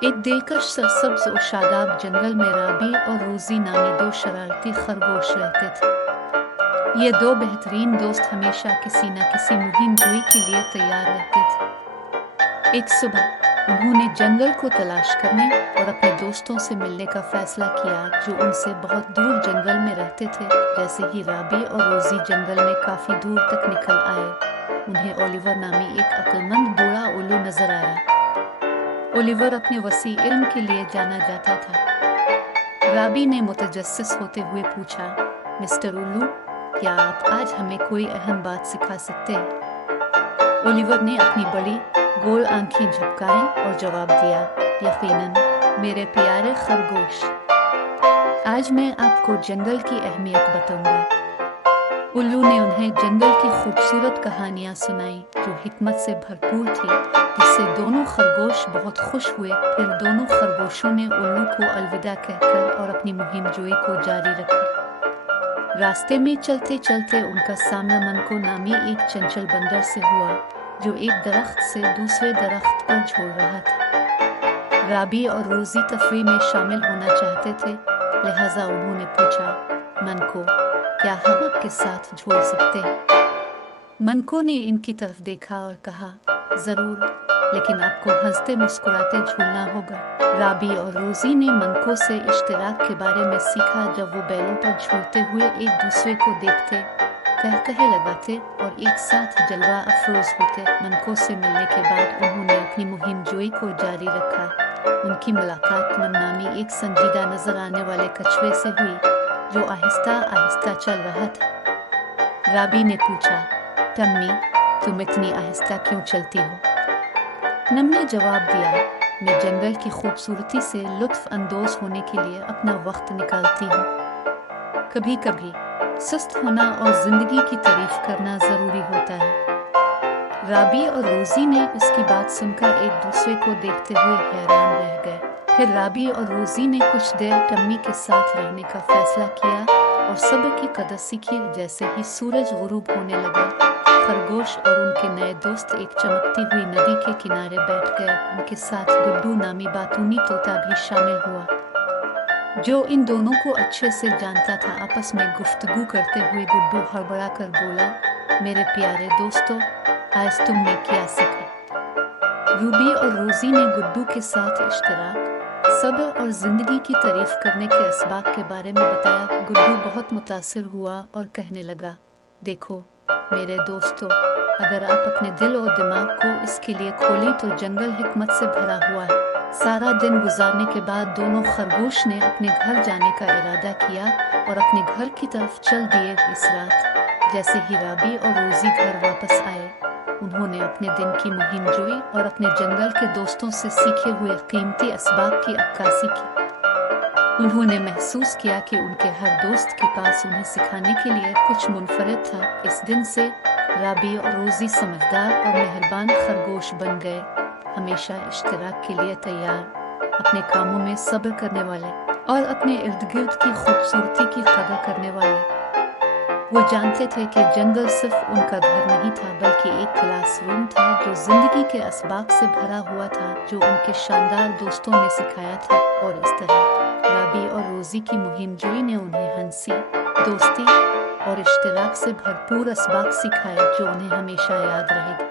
ایک دلکش سرسبز و شاداب جنگل میں رابی اور روزی نامی دو شرارتی خرگوش رہتے تھے۔ یہ دو بہترین دوست ہمیشہ کسی نہ کسی مہم جوئی کے لیے تیار رہتے تھے۔ ایک صبح انہوں نے جنگل کو تلاش کرنے اور اپنے دوستوں سے ملنے کا فیصلہ کیا جو ان سے بہت دور جنگل میں رہتے تھے۔ جیسے ہی رابی اور روزی جنگل میں کافی دور تک نکل آئے، انہیں اولیور نامی ایک عقلمند بوڑھا الو نظر آیا۔ اولیور اپنے وسیع علم کے لیے جانا جاتا تھا۔ رابی نے متجسس ہوتے ہوئے پوچھا، مسٹر الو، کیا آپ آج ہمیں کوئی اہم بات سکھا سکتے ہیں؟ اولیور نے اپنی بڑی گول آنکھیں جھپکائیں اور جواب دیا، یقیناً میرے پیارے خرگوش، آج میں آپ کو جنگل کی اہمیت بتاؤں گا۔ الو نے انہیں جنگل کی خوبصورت کہانیاں سنائیں جو حکمت سے بھرپور تھی، جس سے دونوں خرگوش بہت خوش ہوئے۔ پھر دونوں خرگوشوں نے الو کو الوداع کہہ کر اور اپنی مہم جوئی کو جاری رکھی۔ راستے میں چلتے چلتے ان کا سامنا منکو نامی ایک چنچل بندر سے ہوا جو ایک درخت سے دوسرے درخت پر جھول رہا تھا۔ رابی اور روزی تفریح میں شامل ہونا چاہتے تھے، لہٰذا انہوں نے پوچھا، منکو، کیا ہم آپ کے ساتھ جھول سکتے ہیں؟ منکو نے ان کی طرف دیکھا اور کہا، ضرور، لیکن آپ کو ہنستے مسکراتے جھولنا ہوگا۔ رابی اور روزی نے منکو سے اشتراک کے بارے میں سیکھا۔ جب وہ بیلوں پر جھولتے ہوئے ایک دوسرے کو دیکھتے، قہقہے لگاتے اور ایک ساتھ جلوہ افروز ہوتے۔ منکو سے ملنے کے بعد انہوں نے اپنی مہم جوئی کو جاری رکھا۔ ان کی ملاقات نم نامی ایک سنجیدہ نظر آنے والے کچھوے سے ہوئی جو آہستہ آہستہ چل رہا تھا۔ رابی نے پوچھا، ٹمی، تم اتنی آہستہ کیوں چلتی ہو؟ نم نے جواب دیا، میں جنگل کی خوبصورتی سے لطف اندوز ہونے کے لیے اپنا وقت نکالتی ہوں۔ کبھی کبھی سست ہونا اور زندگی کی تعریف کرنا ضروری ہوتا ہے۔ رابی اور روزی نے اس کی بات سن کر ایک دوسرے کو دیکھتے ہوئے حیران رہ گئے۔ پھر رابی اور روزی نے کچھ دیر ٹمی کے ساتھ رہنے کا فیصلہ کیا اور صبر کی قدر سیکھی۔ جیسے ہی سورج غروب ہونے لگا، خرگوش اور ان کے نئے دوست ایک چمکتی ہوئی ندی کے کنارے بیٹھ گئے۔ ان کے ساتھ گڈو نامی باتونی طوطا بھی شامل ہوا جو ان دونوں کو اچھے سے جانتا تھا۔ آپس میں گفتگو کرتے ہوئے گڈو ہڑبڑا کر بولا، میرے پیارے دوستو، آج تم نے کیا سیکھا؟ روبی اور روزی نے گڈو کے ساتھ اشتراک، صبر اور زندگی کی تعریف کرنے کے اسباق کے بارے میں بتایا۔ گڈو بہت متاثر ہوا اور کہنے لگا، دیکھو میرے دوستو، اگر آپ اپنے دل اور دماغ کو اس کے لیے کھولیں تو جنگل حکمت سے بھرا ہوا ہے۔ سارا دن گزارنے کے بعد دونوں خرگوش نے اپنے گھر جانے کا ارادہ کیا اور اپنے گھر کی طرف چل دیے۔ اس رات جیسے ہی رابی اور روزی گھر واپس آئے، انہوں نے اپنے دن کی مہم جوئی اور اپنے جنگل کے دوستوں سے سیکھے ہوئے قیمتی اسباق کی عکاسی کی۔ انہوں نے محسوس کیا کہ ان کے ہر دوست کے پاس انہیں سکھانے کے لیے کچھ منفرد تھا۔ اس دن سے رابی اور روزی سمجھدار اور مہربان خرگوش بن گئے، ہمیشہ اشتراک کے لیے تیار، اپنے کاموں میں صبر کرنے والے اور اپنے ارد گرد کی خوبصورتی کی قدر کرنے والے۔ وہ جانتے تھے کہ جنگل صرف ان کا گھر نہیں تھا بلکہ ایک کلاس روم تھا جو زندگی کے اسباق سے بھرا ہوا تھا جو ان کے شاندار دوستوں نے سکھایا تھا۔ اور اس طرح رابی اور روزی کی مہم جوئی نے انہیں ہنسی، دوستی اور اشتراک سے بھرپور اسباق سکھائے جو انہیں ہمیشہ یاد رہے گا۔